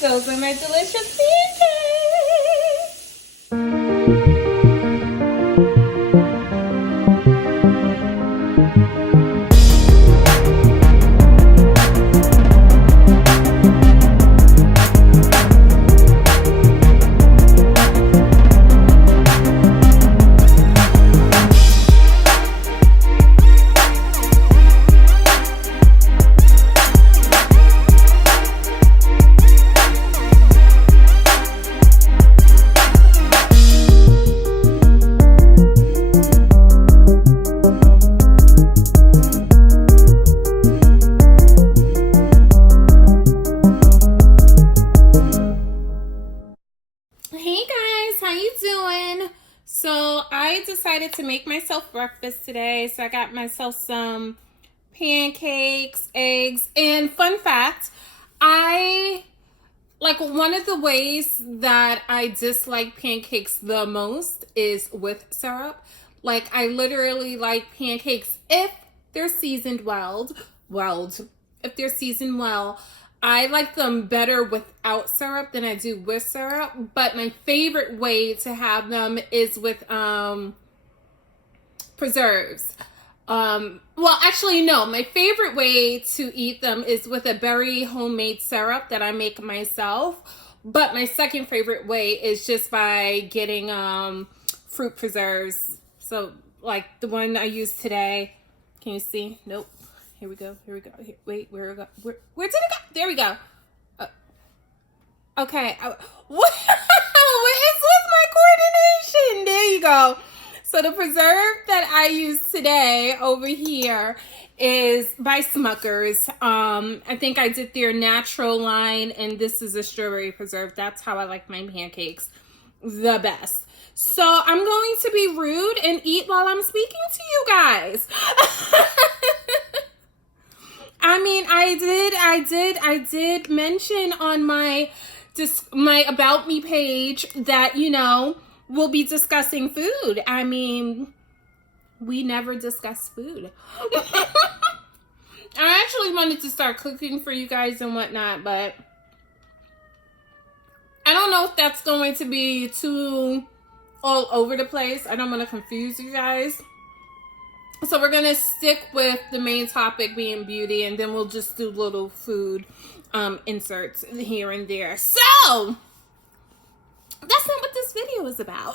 Those are my delicious pancakes. Hey guys, how you doing? So I decided to make myself breakfast today. So I got myself some pancakes, eggs, and fun fact, one of the ways that I dislike pancakes the most is with syrup. Like I literally like pancakes if they're seasoned if they're seasoned well. I like them better without syrup than I do with syrup, but my favorite way to have them is with preserves. Well, actually, no. My favorite way to eat them is with a berry homemade syrup that I make myself. But my second favorite way is just by getting fruit preserves. So, like the one I used today. Can you see? Nope. Here we go. Here, wait, where did it go? There we go. Okay. What is with my coordination? There you go. So the preserve that I use today over here is by Smucker's. I think I did their natural line, and this is a strawberry preserve. That's how I like my pancakes the best. So I'm going to be rude and eat while I'm speaking to you guys. I mean, I did mention on my About Me page that, you know, we'll be discussing food. I mean, we never discuss food. I actually wanted to start cooking for you guys and whatnot, but I don't know if that's going to be too all over the place. I don't want to confuse you guys. So we're going to stick with the main topic being beauty, and then we'll just do little food inserts here and there. So that's not what this video is about.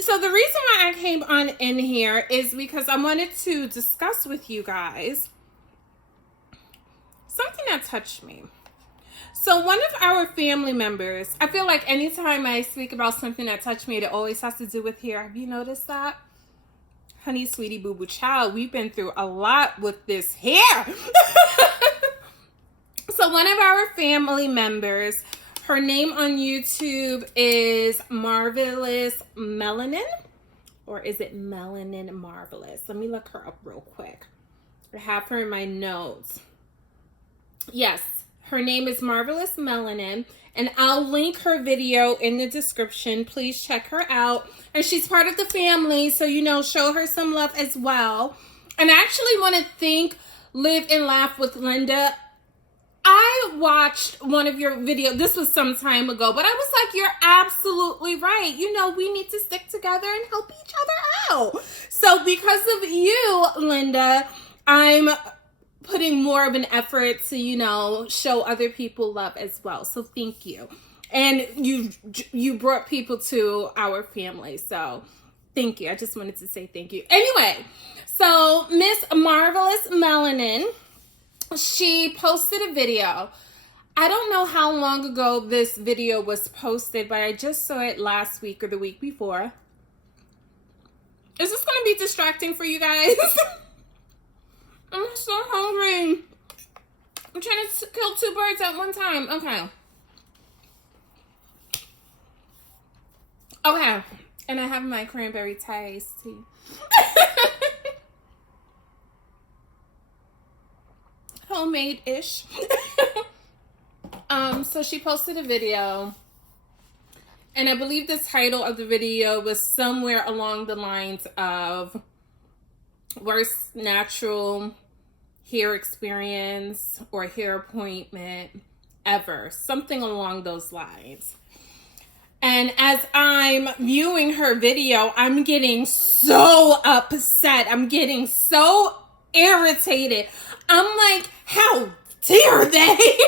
So the reason why I came on in here is because I wanted to discuss with you guys something that touched me. So one of our family members, I feel like anytime I speak about something that touched me, it always has to do with hair. Have you noticed that? Honey, sweetie, boo-boo, child, we've been through a lot with this hair. So one of our family members, her name on YouTube is Marvelous Melanin. Or is it Melanin Marvelous? Let me look her up real quick. I have her in my notes. Yes, her name is Marvelous Melanin. And I'll link her video in the description. Please check her out. And she's part of the family, so, you know, show her some love as well. And I actually want to thank Live and Laugh with Linda. I watched one of your videos. This was some time ago, but I was like, you're absolutely right. You know, we need to stick together and help each other out. So because of you, Linda, I'm putting more of an effort to, you know, show other people love as well. So thank you. And you brought people to our family. So thank you. I just wanted to say thank you. Anyway, so Miss Marvelous Melanin, she posted a video. I don't know how long ago this video was posted, but I just saw it last week or the week before. Is this going to be distracting for you guys? I'm so hungry. I'm trying to kill two birds at one time. Okay. Okay. And I have my cranberry Thai iced tea. Homemade-ish. So she posted a video. And I believe the title of the video was somewhere along the lines of worst natural hair experience or hair appointment ever, something along those lines. And as I'm viewing her video, I'm getting so upset. I'm getting so irritated. I'm like, how dare they?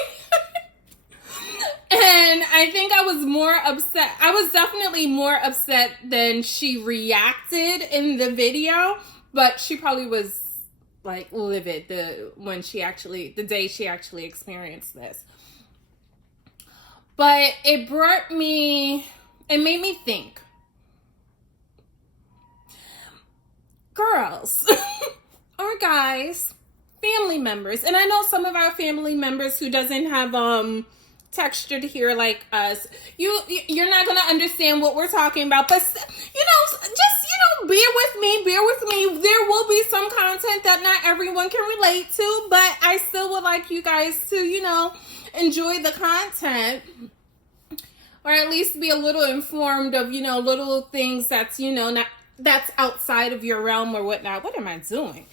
And I think I was more upset. I was definitely more upset than she reacted in the video, but she probably was like livid the day she actually experienced this. But it made me think. Girls or guys, family members, and I know some of our family members who doesn't have textured hair like us, you're not gonna understand what we're talking about, but just bear with me. There will be some content that not everyone can relate to, but I still would like you guys to enjoy the content, or at least be a little informed of little things that's that's outside of your realm or whatnot. What am I doing?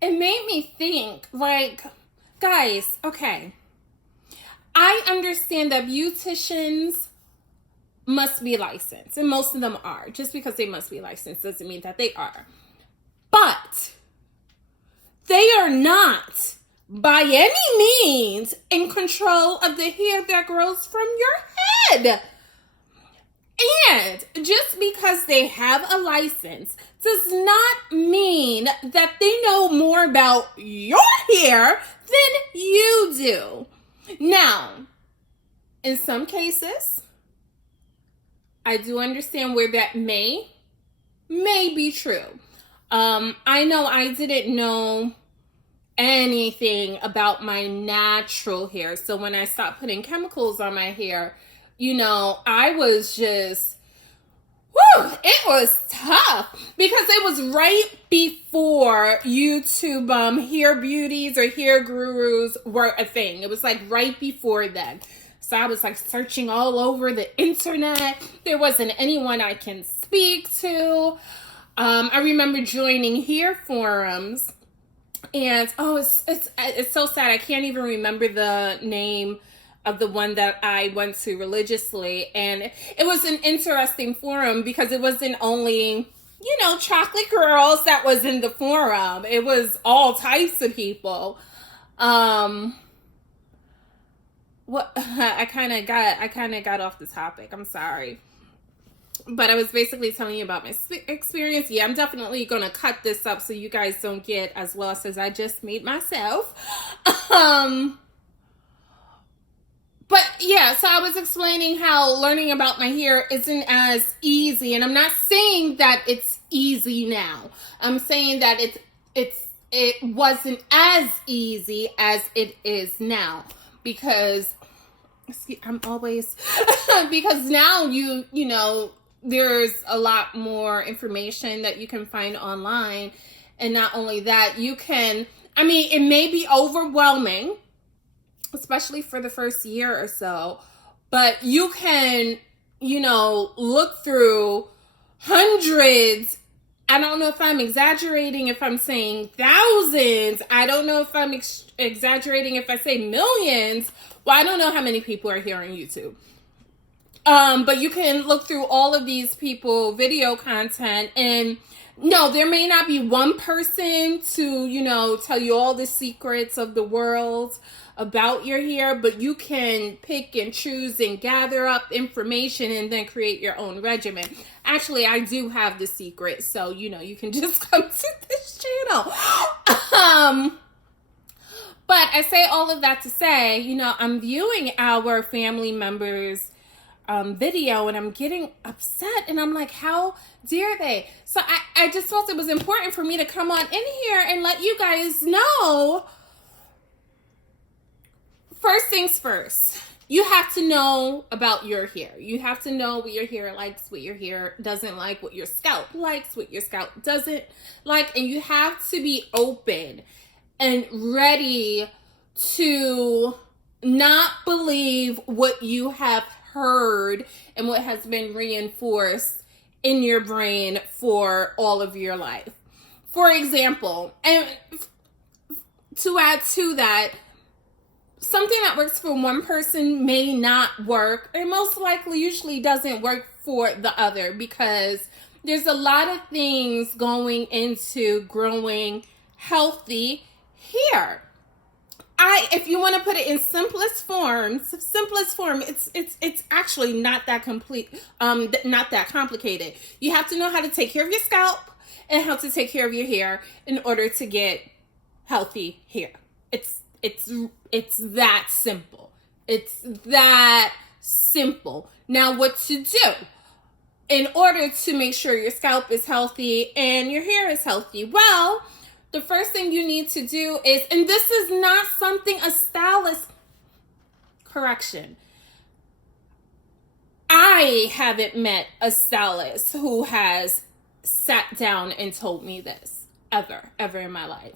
It made me think, like, guys, okay, I understand that beauticians must be licensed, and most of them are. Just because they must be licensed doesn't mean that they are. But they are not, by any means, in control of the hair that grows from your head. And just because they have a license does not mean that they know more about your hair than you do. Now, in some cases, I do understand where that may be true. I know I didn't know anything about my natural hair. So when I stopped putting chemicals on my hair, I was just, it was tough because it was right before YouTube hair beauties or hair gurus were a thing. It was like right before then. So I was like searching all over the internet. There wasn't anyone I can speak to. I remember joining hair forums, and it's so sad. I can't even remember the name of the one that I went to religiously. And it was an interesting forum because it wasn't only, chocolate girls that was in the forum. It was all types of people. I kind of got off the topic. I'm sorry. But I was basically telling you about my experience. Yeah, I'm definitely going to cut this up so you guys don't get as lost as I just made myself. But yeah, so I was explaining how learning about my hair isn't as easy. And I'm not saying that it's easy now. I'm saying that it wasn't as easy as it is now. Because because now there's a lot more information that you can find online. And not only that, it may be overwhelming, especially for the first year or so, but you can, look through hundreds. I don't know if I'm exaggerating if I'm saying thousands. I don't know if I'm exaggerating if I say millions. Well, I don't know how many people are here on YouTube. But you can look through all of these people video content, and no, there may not be one person to, tell you all the secrets of the world about your hair, but you can pick and choose and gather up information and then create your own regimen. Actually, I do have the secret, so, you can just come to this channel. But I say all of that to say, I'm viewing our family members' video, and I'm getting upset, and I'm like, how dare they? So I just felt it was important for me to come on in here and let you guys know. First things first, you have to know about your hair. You have to know what your hair likes, what your hair doesn't like, what your scalp likes, what your scalp doesn't like, and you have to be open and ready to not believe what you have heard and what has been reinforced in your brain for all of your life. For example, and to add to that, something that works for one person may not work, or most likely usually doesn't work for the other, because there's a lot of things going into growing healthy hair. If you want to put it in simplest form, it's actually not that not that complicated. You have to know how to take care of your scalp and how to take care of your hair in order to get healthy hair. It's that simple. It's that simple. Now, what to do in order to make sure your scalp is healthy and your hair is healthy? Well, the first thing you need to do is, and this is not something a stylist, correction, I haven't met a stylist who has sat down and told me this ever in my life.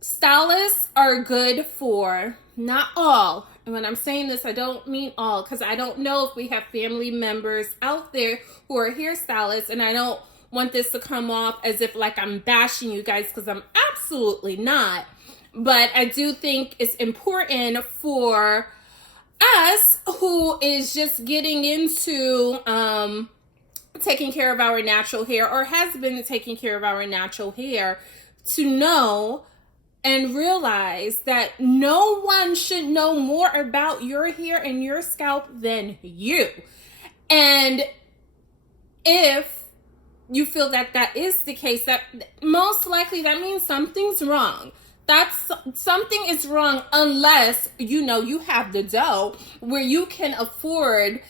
Stylists are good for, not all, and when I'm saying this, I don't mean all, because I don't know if we have family members out there who are hairstylists, and I don't want this to come off as if like I'm bashing you guys, because I'm absolutely not. But I do think it's important for us who is just getting into taking care of our natural hair, or has been taking care of our natural hair, to know and realize that no one should know more about your hair and your scalp than you. And if you feel that that is the case, that most likely that means something's wrong. Something is wrong, unless you have the dough where you can afford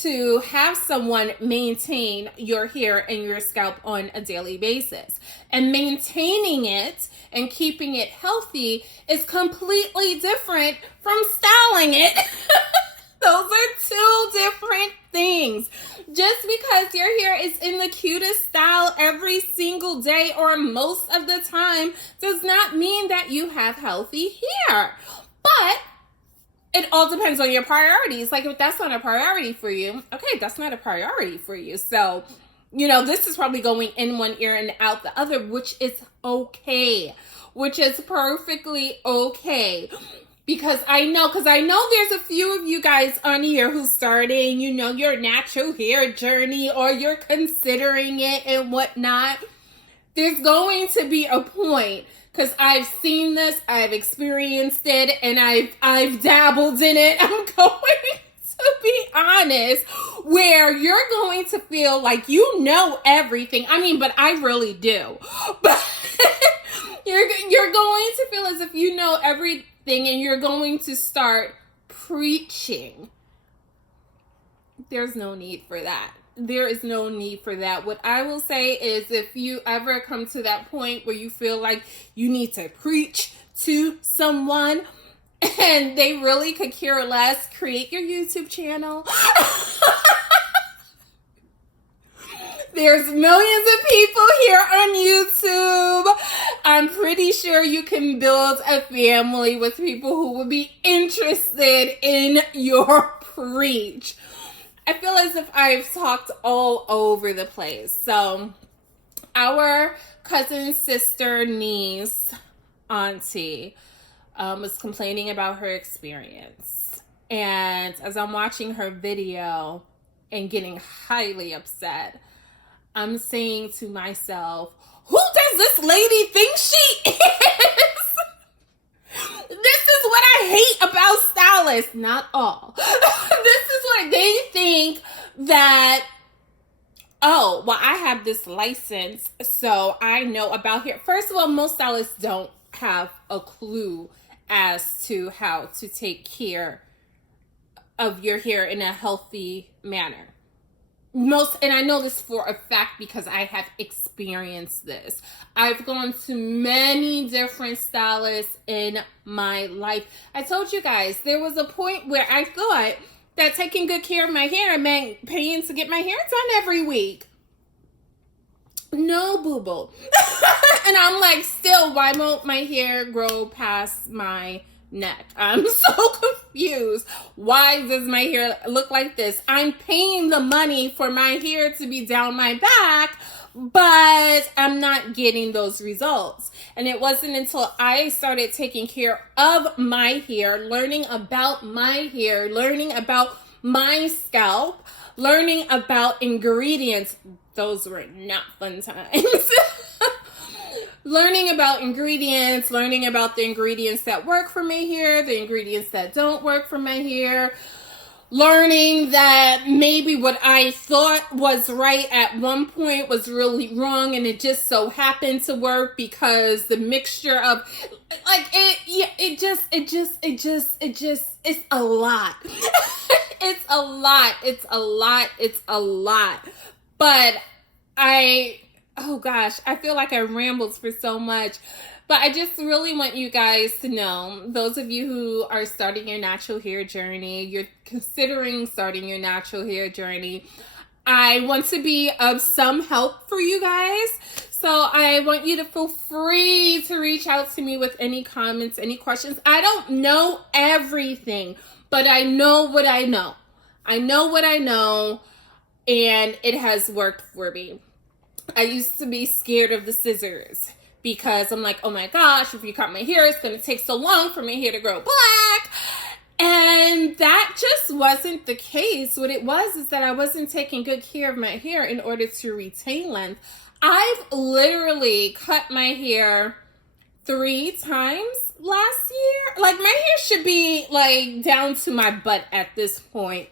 to have someone maintain your hair and your scalp on a daily basis. And maintaining it and keeping it healthy is completely different from styling it. Those are two different things. Just because your hair is in the cutest style every single day or most of the time does not mean that you have healthy hair. But it all depends on your priorities. Like, if that's not a priority for you, okay, that's not a priority for you. So, this is probably going in one ear and out the other, which is okay. Which is perfectly okay. Because I know there's a few of you guys on here who's starting, your natural hair journey, or you're considering it and whatnot. There's going to be a point, because I've seen this, I've experienced it, and I've dabbled in it. I'm going to be honest, where you're going to feel like you know everything. I mean, but I really do. But you're going to feel as if you know everything. And you're going to start preaching. There's no need for that. There is no need for that. What I will say is, if you ever come to that point where you feel like you need to preach to someone and they really could care less, create your YouTube channel. There's millions of people here on YouTube. I'm pretty sure you can build a family with people who would be interested in your preach. I feel as if I've talked all over the place. So, our cousin, sister, niece, auntie was complaining about her experience. And as I'm watching her video and getting highly upset, I'm saying to myself, who does this lady think she is? This is what I hate about stylists. Not all. This is what they think, that, oh, well, I have this license, so I know about hair. First of all, most stylists don't have a clue as to how to take care of your hair in a healthy manner. And I know this for a fact because I have experienced this. I've gone to many different stylists in my life. I told you guys, there was a point where I thought that taking good care of my hair meant paying to get my hair done every week. No, boo-boo. And I'm like, still, why won't my hair grow past my neck? I'm so confused. Why does my hair look like this? I'm paying the money for my hair to be down my back, but I'm not getting those results. And it wasn't until I started taking care of my hair, learning about my hair, learning about my scalp, learning about ingredients. Those were not fun times. Learning about ingredients, learning about the ingredients that work for my hair, the ingredients that don't work for my hair, learning that maybe what I thought was right at one point was really wrong, and it just so happened to work because the mixture of like it's a lot. It's a lot. But oh gosh, I feel like I rambled for so much. But I just really want you guys to know, those of you who are starting your natural hair journey, you're considering starting your natural hair journey, I want to be of some help for you guys. So I want you to feel free to reach out to me with any comments, any questions. I don't know everything, but I know what I know. I know what I know, and it has worked for me. I used to be scared of the scissors because I'm like, oh my gosh, if you cut my hair, it's going to take so long for my hair to grow black. And that just wasn't the case. What it was is that I wasn't taking good care of my hair in order to retain length. I've literally cut my hair 3 times last year. Like, my hair should be like down to my butt at this point.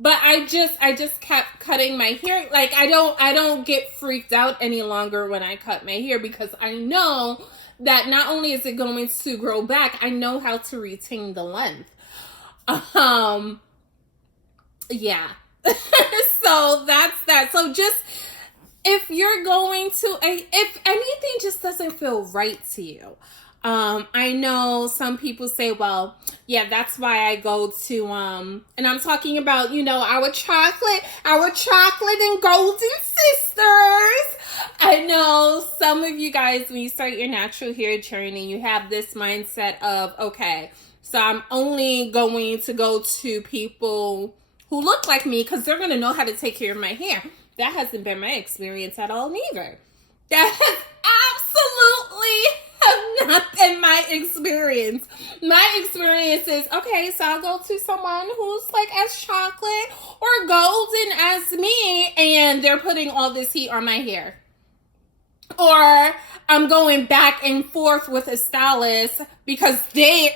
But I just kept cutting my hair. Like, I don't get freaked out any longer when I cut my hair because I know that not only is it going to grow back, I know how to retain the length. Yeah. So that's that. So just, if you're going to, if anything just doesn't feel right to you, I know some people say, well, yeah, that's why I go to, and I'm talking about, you know, our chocolate and golden sisters. I know some of you guys, when you start your natural hair journey, you have this mindset of, okay, so I'm only going to go to people who look like me because they're going to know how to take care of my hair. That hasn't been my experience at all neither. That has absolutely have not been my experience. My experience is, okay, so I'll go to someone who's like as chocolate or golden as me, and they're putting all this heat on my hair. Or I'm going back and forth with a stylist because they're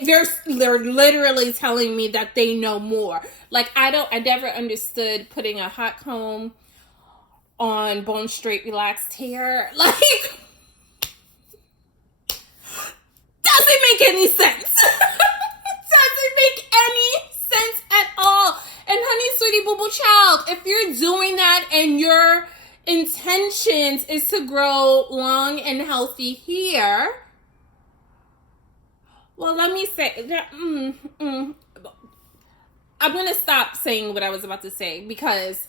literally telling me that they know more. Like, I never understood putting a hot comb on bone straight relaxed hair. Like, doesn't make any sense. Doesn't make any sense at all. And honey, sweetie, boo boo child, if you're doing that and your intentions is to grow long and healthy hair, well, let me say that I'm gonna stop saying what I was about to say, because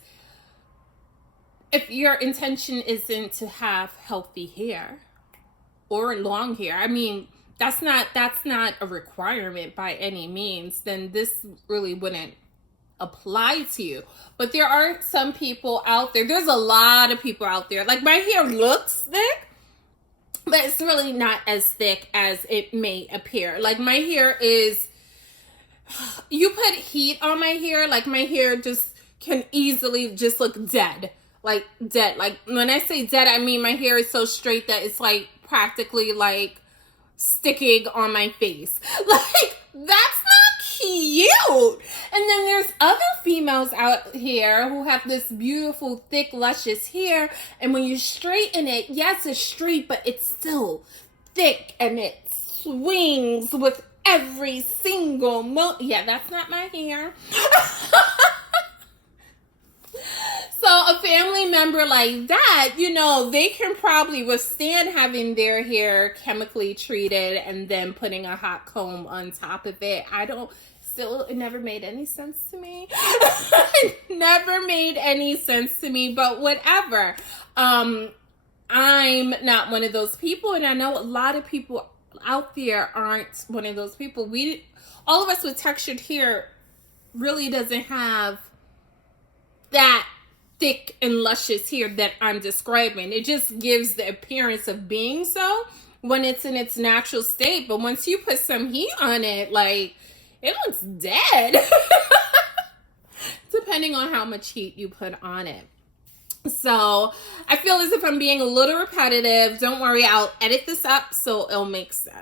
if your intention isn't to have healthy hair or long hair, I mean, that's not a requirement by any means, then this really wouldn't apply to you. But there are some people out there. There's a lot of people out there. Like, my hair looks thick, but it's really not as thick as it may appear. Like, my hair is, you put heat on my hair, like, my hair just can easily just look dead. Like, dead. Like, when I say dead, I mean my hair is so straight that it's like practically like sticking on my face. Like, that's not cute. And then there's other females out here who have this beautiful, thick, luscious hair, and when you straighten it, yes, it's straight, but it's still thick, and it swings with every single yeah, that's not my hair. So a family member like that, you know, they can probably withstand having their hair chemically treated and then putting a hot comb on top of it. It never made any sense to me. It never made any sense to me, but whatever. I'm not one of those people, and I know a lot of people out there aren't one of those people. All of us with textured hair really doesn't have that thick and luscious hair that I'm describing. It just gives the appearance of being so when it's in its natural state. But once you put some heat on it, like, it looks dead. Depending on how much heat you put on it. So I feel as if I'm being a little repetitive. Don't worry, I'll edit this up so it'll make sense.